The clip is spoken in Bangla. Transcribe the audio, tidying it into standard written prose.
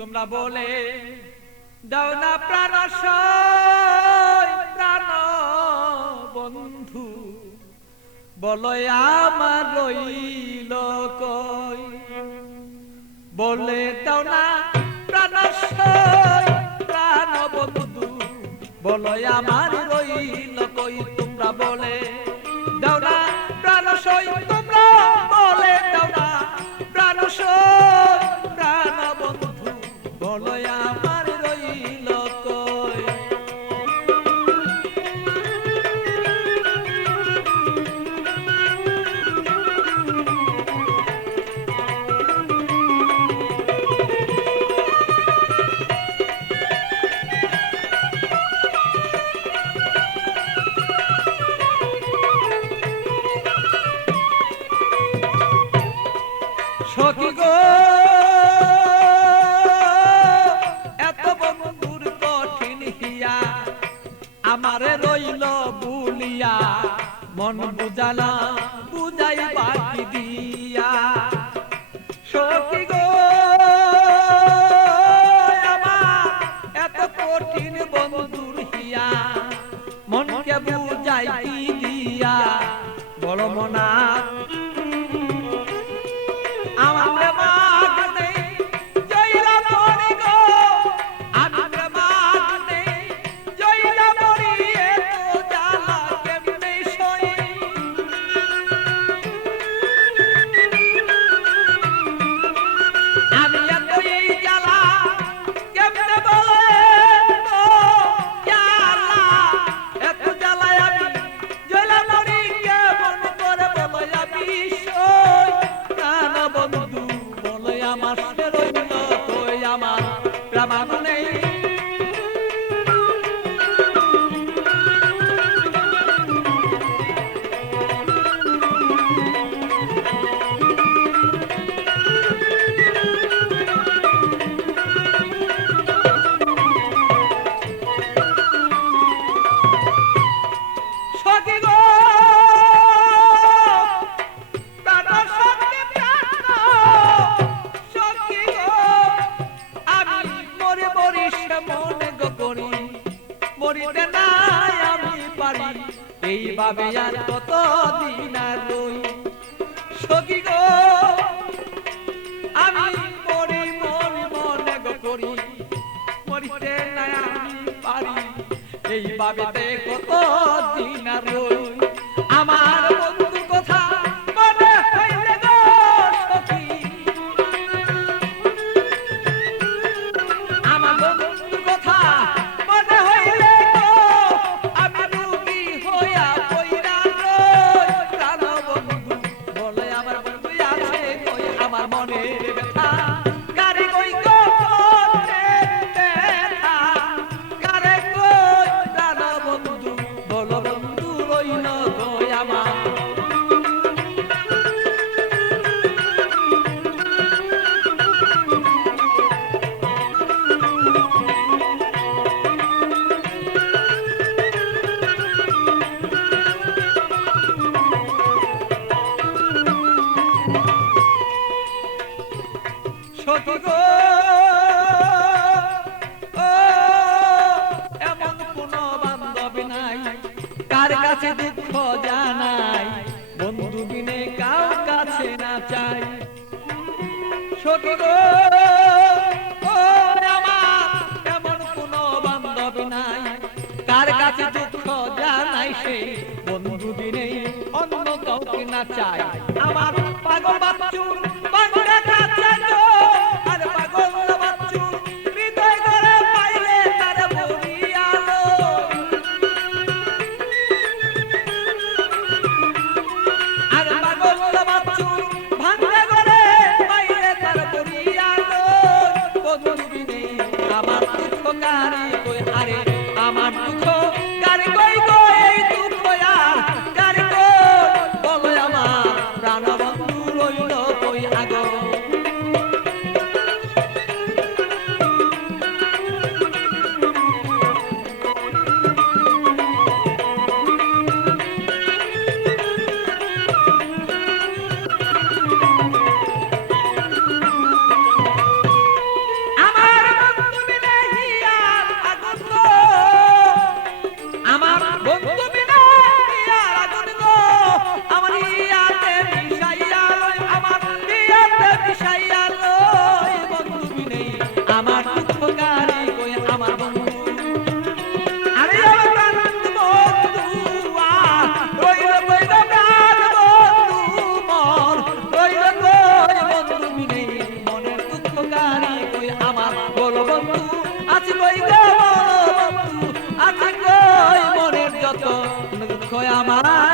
তোমরা বলে দাও না প্রাণ প্রাণ বন্ধু, বলো আমার রইল কই। বলে দাও না প্রাণ প্রাণ বন্ধু, বলো আমার রইল কই। তোমরা বলে দাও না প্রাণ তোমরা বলে দাও না প্রাণ প্রাণ বন্ধু, বলো আমার রইল কই। সখী গো এত বন্ধুর কঠিন হিয়া, আমারে রইল বুলিয়া, মন বুঝালা বুঝাই বাকি দিয়া। সখী গো আমার এত কঠিন বন্ধুর হিয়া, মনকে বুঝাই দিয়া। বড় মনা এইভাবে আর কত দিন আর রই। সখী গো আমি মরি মরি মনে গো করি, মরিতে না আমি পারি। এইভাবে কত দিন আর রই। আমার বন্ধুর কথা মনে হইলে গো সখী, আমার বন্ধুর কথা মনে হইলে গো, আমি রোগী হইয়া পইরা রই। প্রাণ বন্ধু বলে আমার বন্ধু আছে কই, আমার মনের ব্যথা কারে কই গো ব্যথা কারে কই। প্রাণ বন্ধু বলো বন্ধু রইল কই আমার। সখী গো এমন কোন বান্ধব নাই, কার কাছে দুঃখ জানাই, বন্ধু বিনে কাউ কাছে না চাই। সখী গো আমার এমন কোন বান্ধব নাই, কার কাছে দুঃখ জানাই, সে বন্ধু বিনে অন্য কাউকে না চাই। আমার পাগল বাচ্চুর বান্ধব কাছে গো, আর পাগল বাচ্চুর হৃদয় করে পাইলে তার বলিয়া লো। আর পাগল বাচ্চুর ভাঙলে করে পাইলে তার বলিয়া লো। বন্ধু বিনে আমার দুঃখ কারে কই, আরে আমার দুঃখ কারে কই গো, এই দুঃখ আর কারে কই। বলো আমার প্রাণ বন্ধু রইল কই আগো। আমার আমার